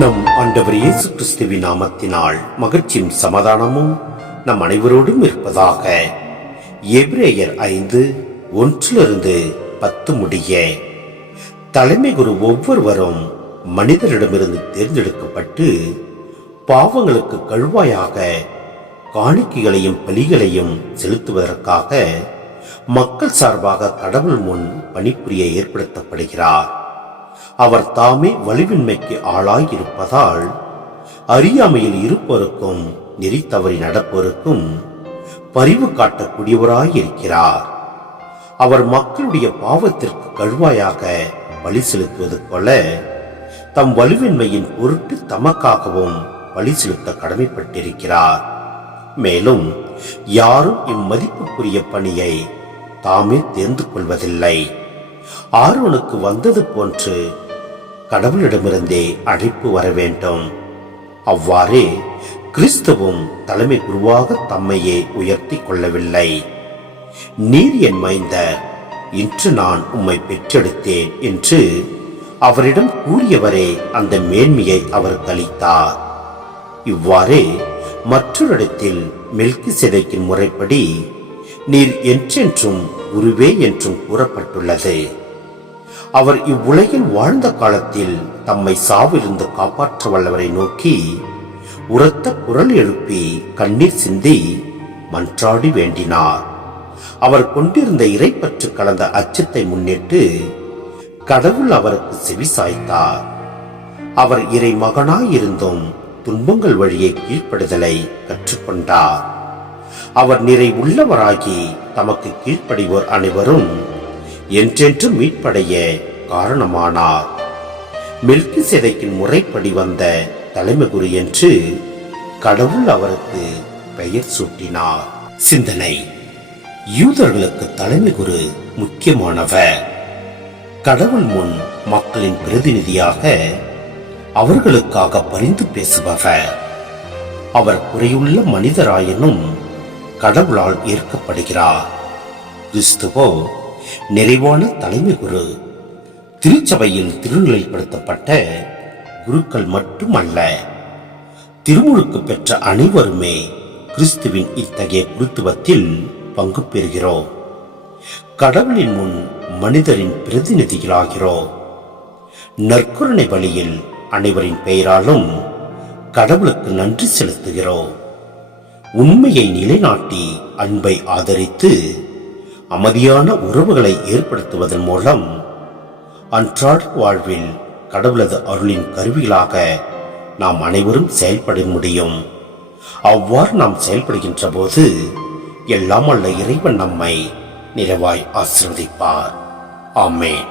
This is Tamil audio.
நம் ஆண்டவர் இயேசு கிறிஸ்துவின் நாமத்தினால் மகிழ்ச்சியும் சமாதானமும் நம் அனைவரோடும் இருப்பதாக. எப்ரேயர் ஐந்து ஒன்றிலிருந்து பத்து முடிய. தலைமை குரு ஒவ்வொருவரும் மனிதரிடமிருந்து தேர்ந்தெடுக்கப்பட்டு பாவங்களுக்கு கழுவாயாக காணிக்கைகளையும் பலிகளையும் செலுத்துவதற்காக மக்கள் சார்பாக கடவுள் முன் பணிபுரிய ஏற்படுத்தப்படுகிறார். அவர் தாமே வலிவின்மைக்கு ஆளாயிருப்பதால் அறியாமையில் இருப்பருக்கும் நெறி தவறி நடப்போருக்கும் பரிவு காட்டக்கூடியவராயிருக்கிறார். அவர் மக்களுடைய பாவத்திற்கு கழுவாயாக பலி செலுத்துவது போல தம் வலுவின்மையின் பொருட்டு தமக்காகவும் பலி செலுத்த கடமைப்பட்டிருக்கிறார். மேலும் யாரும் இம்மதிப்புக்குரிய பணியை தாமே தேர்ந்து கொள்வதில்லை. ஆரோனுக்கு வந்தது போன்று கடவுளிடமிருந்தே அழைப்பு வர வேண்டும் அவ்வாறே கிறிஸ்துவும் தலைமை குருவாக தம்மையே உயர்த்தி கொள்ளவில்லை. நீர் என் மைந்தர் இன்று நான் உம்மை பெற்றெடுத்தேன் என்று அவரிடம் கூறியவரே அந்த மேன்மையை அவர் அளித்தார் இவ்வாறே மற்றொரு இடத்தில் மெல்கி சிதைக்கின் முறைப்படி நீர் என்றென்றும் குருவே என்றும் கூறப்பட்டுள்ளது. அவர் இவ்வுலகில் வாழ்ந்த காலத்தில் தம்மை சாவிலிருந்து காப்பாற்ற வல்லவரை நோக்கி உரத்த குரல் எழுப்பி கண்ணீர் சிந்தி மன்றாடி வேண்டினார். அவர் கொண்டிருந்த இறைப்பற்று கலந்த அச்சத்தை முன்னிட்டு கடவுள் அவருக்கு செவி சாய்த்தார். அவர் இறை மகனாயிருந்தும் துன்பங்கள் வழியே கீழ்ப்படுதலை கற்றுக்கொண்டார். அவர் நிறை உள்ளவராகி தமக்கு கீழ்ப்படிவோர் அனைவரும் என்றென்றும் மீட்படைய காரணமானார். மில்கி சிதைக்கின் முறைப்படி வந்த தலைமை குரு என்று கடவுள் அவருக்கு பெயர் சூட்டினார். சிந்தனை. யூதர்களுக்கு தலைமை குரு முக்கியமானவர். கடவுள் முன் மக்களின் பிரதிநிதியாக அவர்களுக்காக பரிந்து பேசுபவர். அவர் குறையுள்ள மனிதராயினும் கடவுளால் ஏற்கப்படுகிறார். கிறிஸ்துவோ நிறைவான தலைமை குரு திருச்சபையில் திருநிலைப்படுத்தப்பட்ட குருக்கள் மட்டுமல்ல திருமுழுக்கு பெற்ற அனைவருமே கிறிஸ்துவின் இத்தகைய குருத்துவத்தில் பங்கு பெறுகிறோம். கடவுளின் முன் மனிதரின் பிரதிநிதிகளாகிறோம். நற்கருணை வழியில் அனைவரின் பெயராலும் கடவுளுக்கு நன்றி செலுத்துகிறோம். உண்மையை நிலைநாட்டி அன்பை ஆதரித்து அமைதியான உறவுகளை ஏற்படுத்துவதன் மூலம் அன்றாட வாழ்வில் கடவுளது அருளின் கருவிகளாக நாம் அனைவரும் செயல்பட முடியும். அவ்வாறு நாம் செயல்படுகின்ற போது எல்லாம் அல்ல இறைவன் நம்மை நிறைவாய் ஆசிர்வதிப்பார். ஆமேன்.